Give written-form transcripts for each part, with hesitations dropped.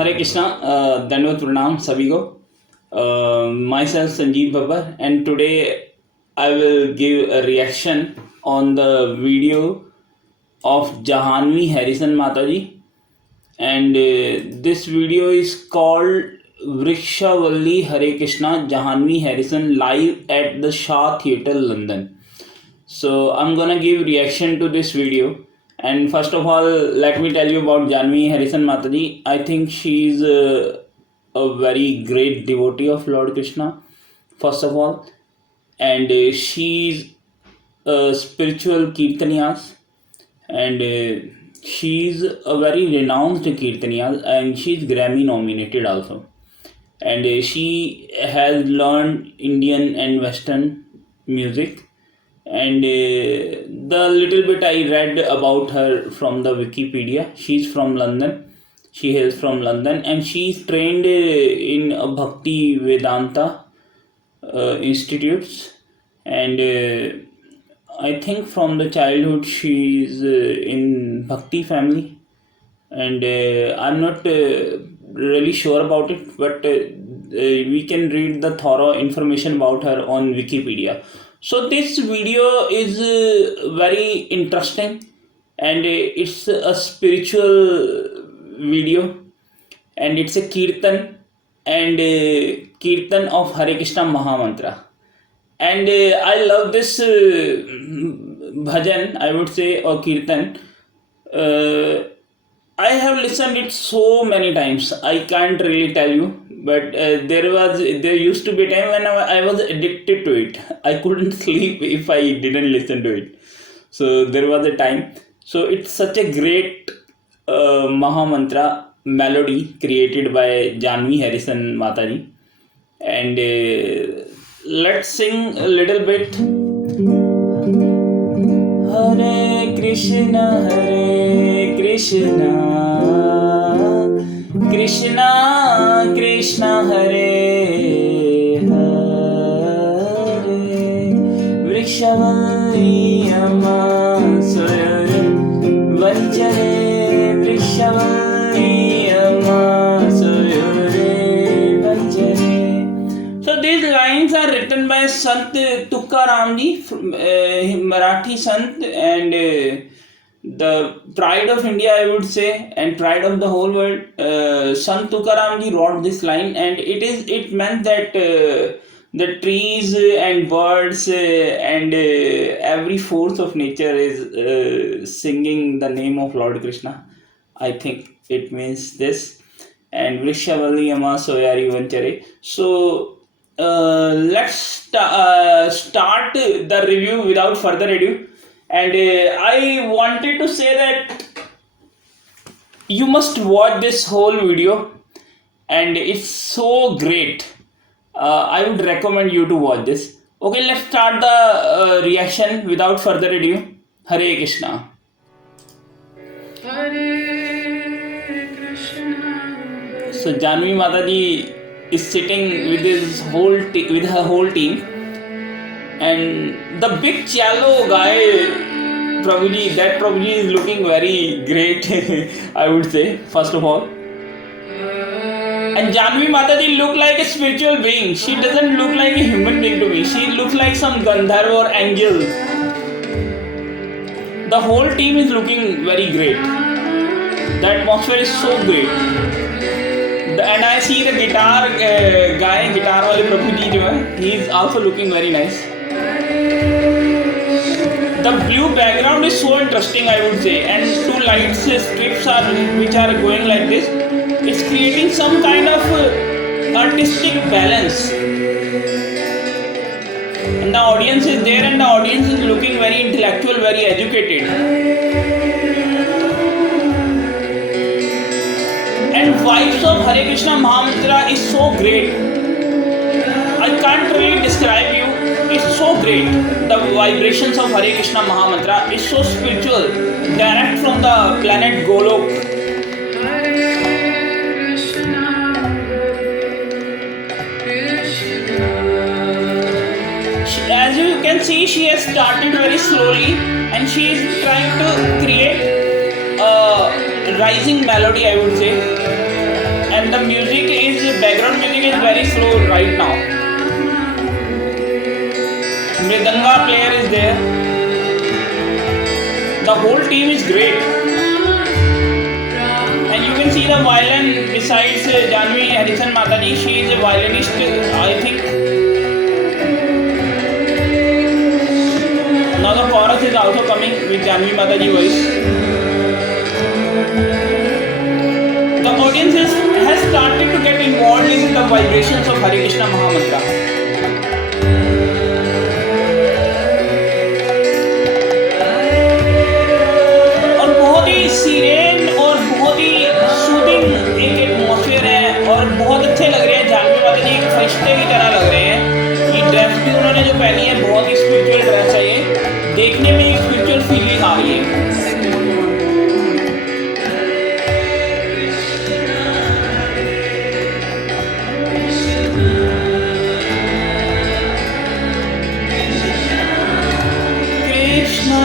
हरे कृष्णा दंडवत प्रणाम सभी को my self Sanjeev Babbar and today I will give a reaction on the video of Jahanvi Harrison Mataji, and this video is called Vrikshavalli Hare Krishna Jahanvi Harrison live at the Shah Theatre, London. So I'm gonna give reaction to this video, and first of all, let me tell you about Jahanvi Harrison Mataji. I think she's a very great devotee of Lord Krishna, first of all, and she's a spiritual kirtaniyas, and she's a very renowned kirtaniya, and she's Grammy nominated also, and she has learned Indian and Western music, and the little bit I read about her from the Wikipedia, she's from London. She hails from London, and she's trained in Bhakti Vedanta institutes, and I think from the childhood she's in Bhakti family, and I'm not really sure about it, but we can read the thorough information about her on Wikipedia. So this video is very interesting, and it's a spiritual video, and it's a kirtan, and kirtan of Hare Krishna Mahamantra. And I love this bhajan, I would say, or kirtan. I have listened it so many times, I can't really tell you, but there used to be a time when I was addicted to it. I couldn't sleep if I didn't listen to it. So there was a time. So it's such a great Mahamantra melody created by Jahanvi Harrison Mataji, and let's sing a little bit. Hare Krishna, Krishna Krishna, Hare Hare, Vrikshavalli Ama Soyare Vanchare, Vrikshavalli Ama Soyare Vanchare. So these lines are written by Sant Tukaram ji, Marathi Sant, and the pride of India, I would say, and pride of the whole world. Sant Tukaram ji wrote this line, and it meant that the trees and birds and every force of nature is singing the name of Lord Krishna. I think it means this. And Vrikshavalli Ama Soyari Vanchare. So let's start the review without further ado. And I wanted to say that you must watch this whole video, and it's so great. I would recommend you to watch this. Okay, let's start the reaction without further ado. Hare Krishna. Hare Krishna. So Jahanvi Mataji is sitting with with her whole team, and the big cello guy, Prabhuji, that Prabhuji is looking very great, I would say, first of all. And Jahanvi Mataji look like a spiritual being. She doesn't look like a human being to me. She looks like some Gandharva or angel. The whole team is looking very great. The atmosphere is so great. And I see the guitar guy, guitar wale Prabhuji jo hai, he is also looking very nice. The blue background is so interesting, I would say, and two light strips which are going like this. It's creating some kind of artistic balance. And the audience is there, and the audience is looking very intellectual, very educated. And vibes of Hare Krishna Mahamantra is so great. I can't really describe you. It's so great. The vibrations of Hare Krishna Mahamantra is so spiritual, direct from the planet Golok. As you can see, she has started very slowly, and she is trying to create a rising melody, I would say. and the background music is very slow right now. Mridanga player is there. The whole team is great. And you can see the violin besides Janvi Harrison Mataji. She is a violinist, I think. Now the chorus is also coming with Janvi Mataji voice. The audience has started to get involved in the vibrations of Hare Krishna Mahamantra. फरिश्ते की तरह लग रहे हैं। ये dress भी उन्होंने जो पहनी है बहुत ही स्पिरिचुअल ड्रेस है। ये देखने में एक स्पिरिचुअल फीलिंग आ रही है। Krishna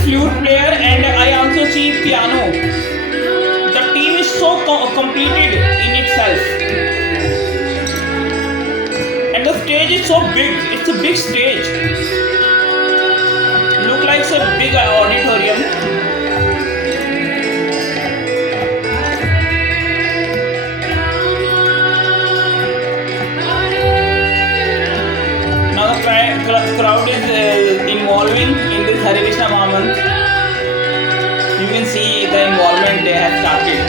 flute player and I also see piano. The team is so completed in itself. And the stage is so big. It's a big stage. Look like a big auditorium. Now the crowd is involving in this Hare Krishna Mahamantra. You can see the involvement they have started.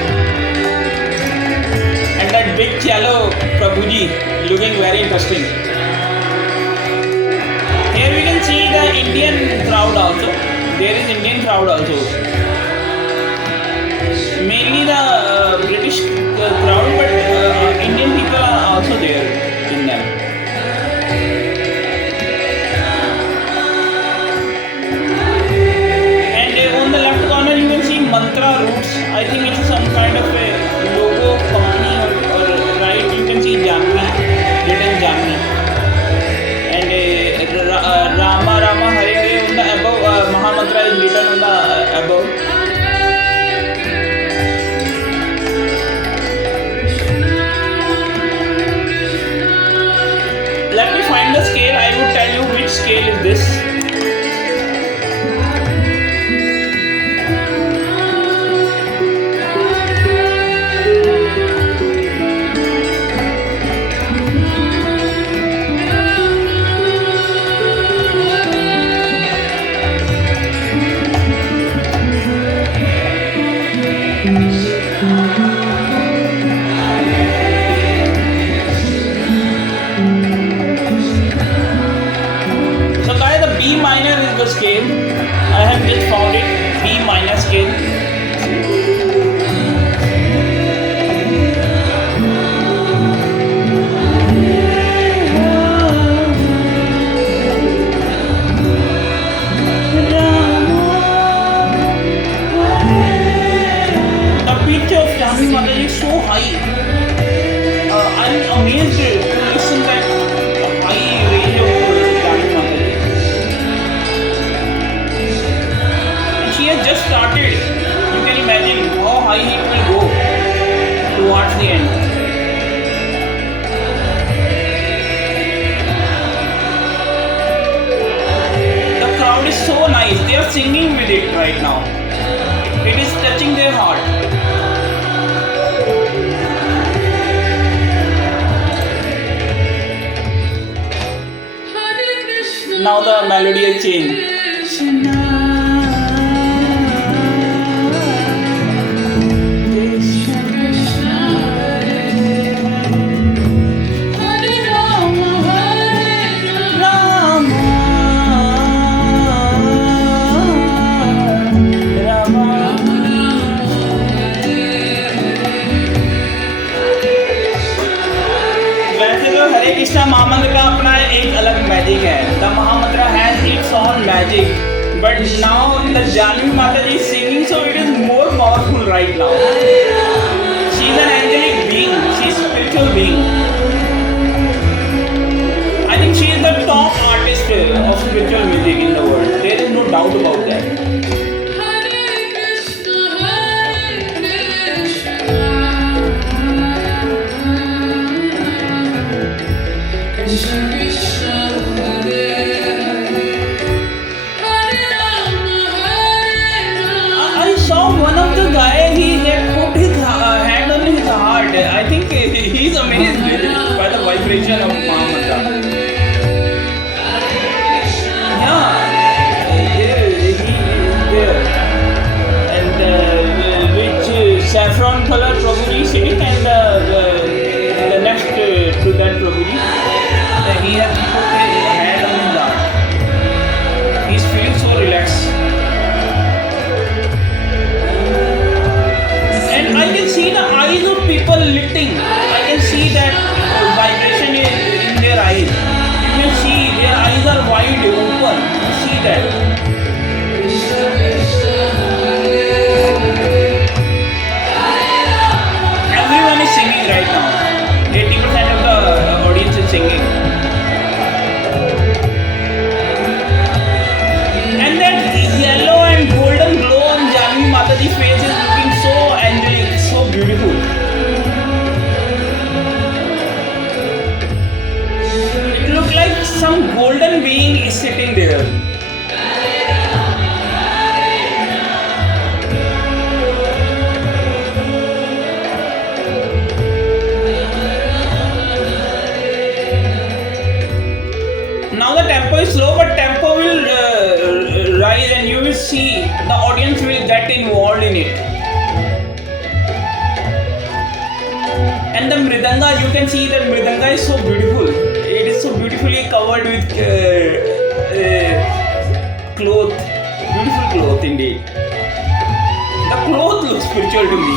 And that big cello Prabhuji looking very interesting. Here we can see the Indian crowd also. There is Indian crowd also. Mainly the British crowd, but Indian people are also there in them. Mantra Roots. I think it's some kind of a logo company or right. You can see Janvi, written Janvi, and Rama Rama Hare Hare on the above. Mahamantra is written on the above. Let me find the scale. I would tell you which scale is this. Scale. I have just found it, B minor scale. The pitch of Janvi Mataji is so high. I'm amazed to listen that high range of Janvi Mataji. She has just started. You can imagine how high it will go towards the end. The crowd is so nice. They are singing with it right now. It is touching their heart. Now the melody has changed. Krishna महामंत्र का अपना एक अलग magic magic है. The Mahamantra has its own magic. But now the Janvi Mataji is singing, so it is more powerful right now. She is an angelic being. She is a spiritual being. I think she is the top artist of spiritual music in the world. There is no doubt about that. I saw one of the guy, he had put his hand on his heart. I think he is amazed by the vibration of Mahamantra. And which saffron color Prabhuji sitting, and the next to that Prabhuji, he has put his hand on his heart. He is feeling so relaxed. And I can see the eyes of people lifting. I can see that vibration in their eyes. You can see their eyes are wide open. You see that. Everyone is singing right now. 80% of the audience is singing. And that yellow and golden glow on Janvi Mataji's face is looking so angelic, so beautiful. It looks like some golden being is sitting there. Now the tempo is slow, but tempo will rise, and you will see the audience will get involved in it. And the mridanga, you can see that mridanga is so beautiful. It is so beautifully covered with cloth, beautiful cloth indeed. The cloth looks spiritual to me.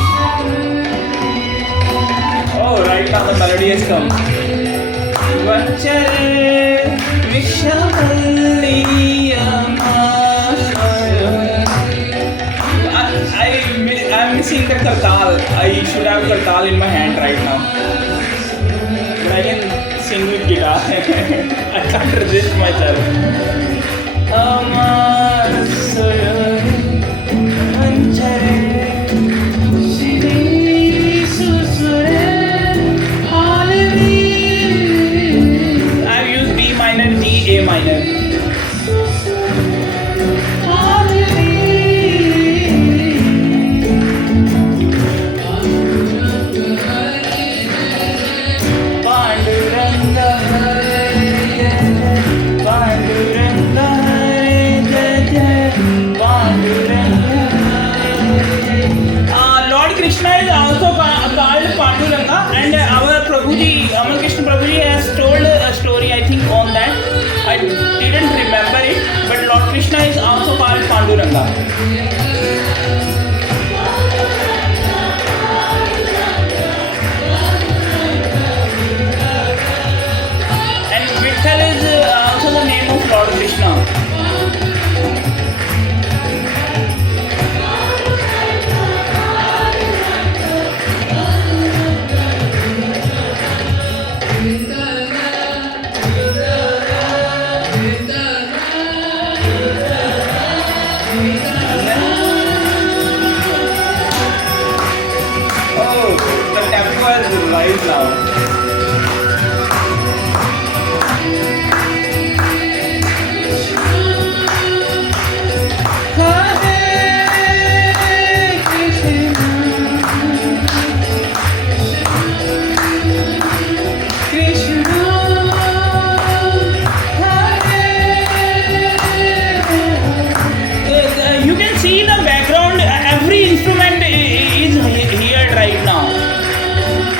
Oh, right now the melody has come. Vachare I'm missing the kartal. I should have kartal in my hand right now. But I can sing with guitar. I can't resist myself. I've used B minor, D, A minor. Lord Krishna is also called Panduranga, and our Prabhuji, Amal Krishna Prabhuji has told a story, I think, on that. I didn't remember it, but Lord Krishna is also called Panduranga. And Vitthal is also the name of Lord Krishna. Oh, the tempo has rise now. You can see the background, every instrument is here right now.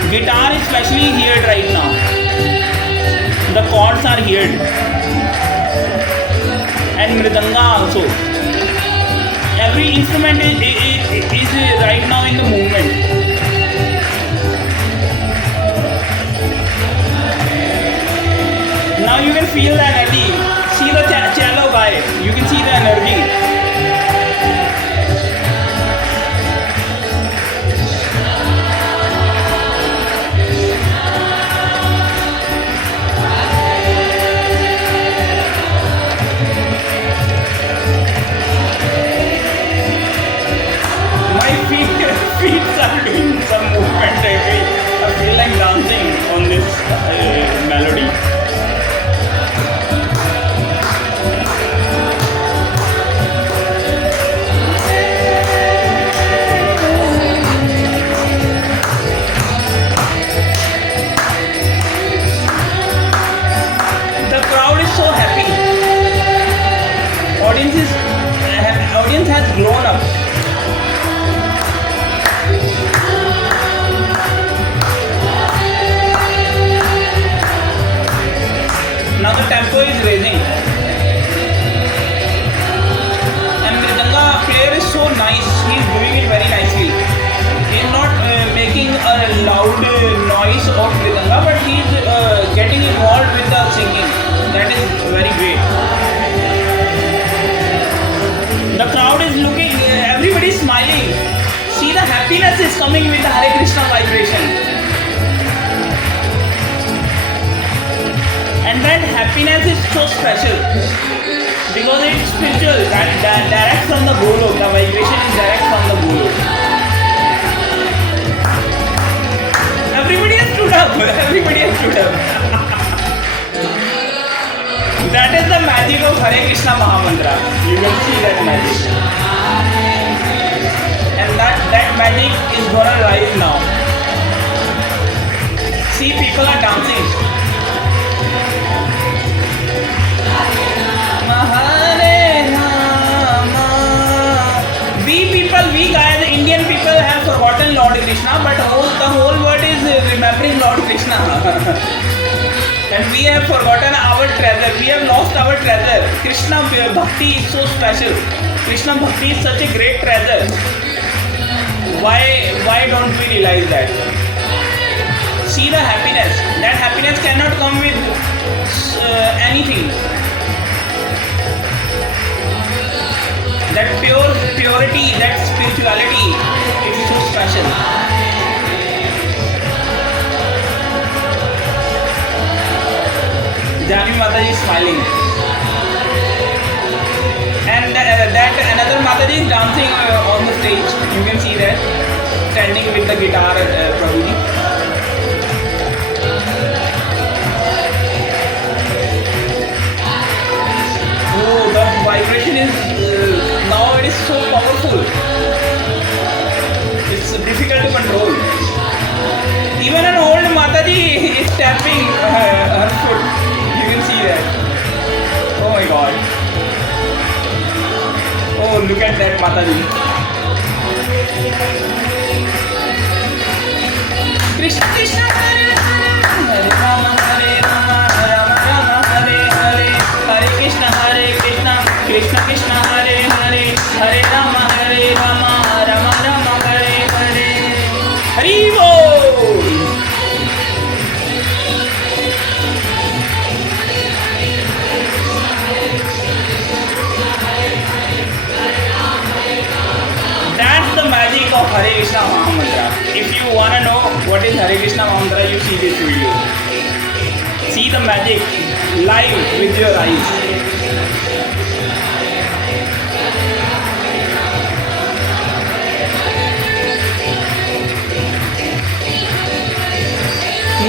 Guitar is especially here right now. The chords are here. And mridanga also. Every instrument is right now in the movement. Now you can feel the energy. See the cello guy. You can see the energy. My feet are doing some movement. I feel like dancing on this melody. The crowd is so happy. Audience has grown up. Now the tempo is raising, and Mridanga player is so nice. He is doing it very nicely. He is not making a loud noise of Mridanga, but he is getting involved with the singing. That is very great. The crowd is looking. Everybody is smiling. See, the happiness is coming with the Hare Krishna vibration. And that happiness is so special because it's spiritual, that direct from the Golok. The vibration is direct from the Golok. Everybody has stood up. Everybody has stood up. That is the magic of Hare Krishna Mahamantra. You can see that magic. And that magic is gonna rise now. See, people are dancing. We guys, Indian people have forgotten Lord Krishna, but the whole world is remembering Lord Krishna. And we have forgotten our treasure. We have lost our treasure. Krishna Bhakti is so special. Krishna Bhakti is such a great treasure. Why don't we realize that? See the happiness. That happiness cannot come with anything. That purity, that spirituality, it is so special. Janvi Mataji is smiling. And that another Mataji is dancing on the stage. You can see that. Standing with the guitar, Prabhuji. Oh, the vibration is now it is so powerful. It's difficult to control. Even an old Mataji is tapping her foot. You can see that. Oh my God. Oh, look at that Mataji. Krishna Krishna Hare Hare Rama Hare Rama Rama Rama Hare Hare Hare Krishna Krishna Krishna Hare Hare Hare Rama Rama Rama Hare Hare Hari Bol. That's the magic of Hare Krishna Mahamantra. If you wanna know what is Hare Krishna Mahamantra, you see this video. See the magic live with your eyes.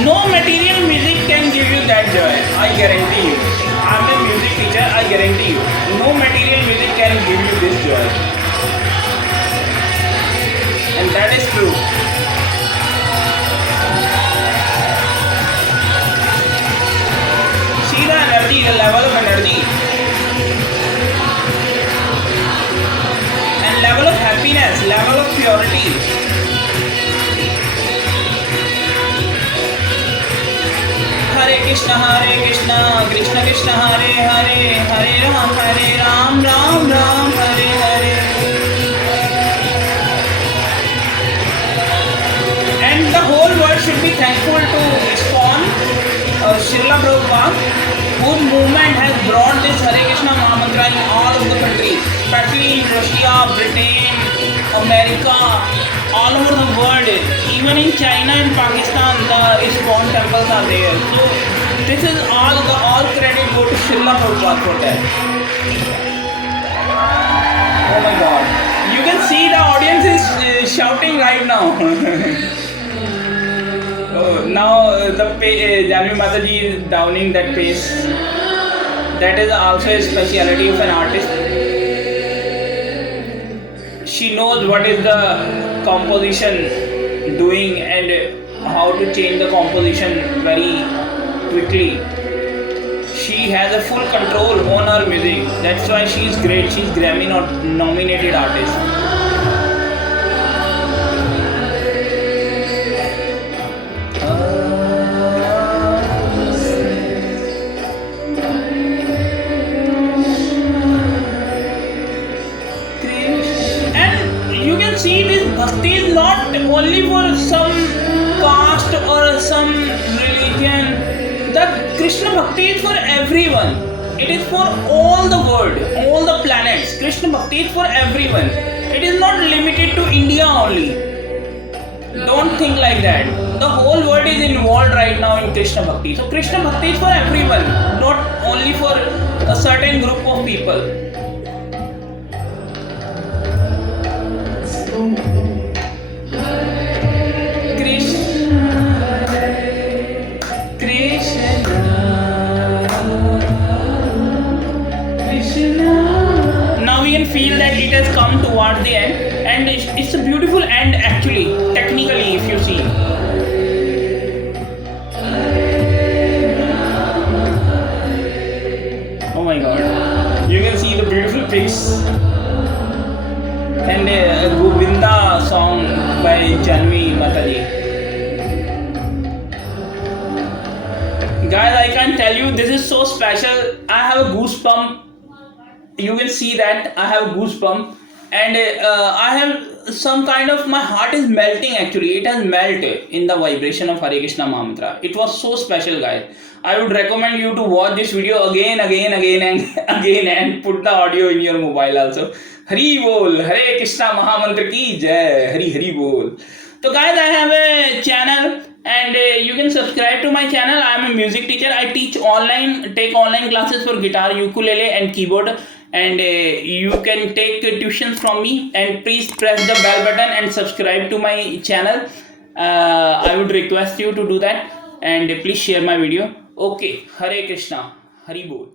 No material music can give you that joy, I guarantee you. I'm a music teacher, I guarantee you. No material music can give you this joy. And that is true. See the energy, the level of energy. And level of happiness, level of purity. Hare Krishna, Krishna Krishna, Hare Hare, Hare Ram, Ram Ram, Hare Hare. And the whole world should be thankful to ISKCON, Srila Prabhupada, who Hare Krishna Mahamantra in all of the countries, especially in Russia, Britain, America, all over the world. Even in China and Pakistan, the ISKCON temples are there. So this is all credit go to Srila Prabhupada for that. Oh my God! You can see the audience is shouting right now. Now Janvi Mataji is downing that pace. That is also a speciality of an artist. She knows what is the composition doing and how to change the composition very quickly. She has a full control on her music. That's why she is great. She is Grammy nominated artist. See, this bhakti is not only for some caste or some religion. The Krishna bhakti is for everyone. It is for all the world, all the planets. Krishna bhakti is for everyone. It is not limited to India only. Don't think like that. The whole world is involved right now in Krishna bhakti. So Krishna bhakti is for everyone, not only for a certain group of people. Now we can feel that it has come towards the end, and it's a beautiful end actually, technically, if you see. Oh my God! You can see the beautiful pics. And Govinda song by Janvi Mataji. Guys, I can't tell you, this is so special. I have a goosebump. You can see that I have a goosebump, and I have some kind of, my heart is melting actually. It has melted in the vibration of Hare Krishna Mahamantra. It was so special, guys. I would recommend you to watch this video again and and put the audio in your mobile also. Hari Bol, Hare Krishna Mahamantra ki jai, Hari Bol. So guys, I have a channel, and you can subscribe to my channel. I am a music teacher. I teach online, take online classes for guitar, ukulele and keyboard, and you can take tuitions from me. And please press the bell button and subscribe to my channel. I would request you to do that, and please share my video. Okay, Hare Krishna, Hari Bol.